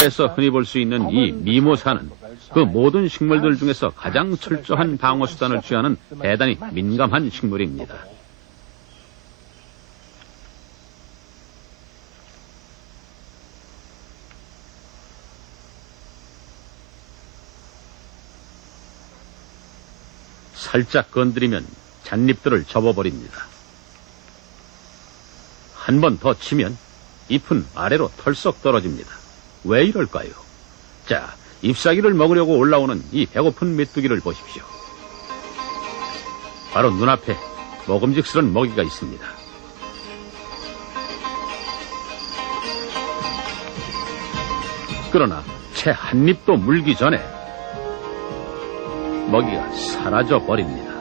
숲에서 흔히 볼 수 있는 이 미모사는 그 모든 식물들 중에서 가장 철저한 방어 수단을 취하는 대단히 민감한 식물입니다. 살짝 건드리면 잔잎들을 접어버립니다. 한 번 더 치면 잎은 아래로 털썩 떨어집니다. 왜 이럴까요? 자, 잎사귀를 먹으려고 올라오는 이 배고픈 메뚜기를 보십시오. 바로 눈앞에 먹음직스런 먹이가 있습니다. 그러나 채 한 입도 물기 전에 먹이가 사라져 버립니다.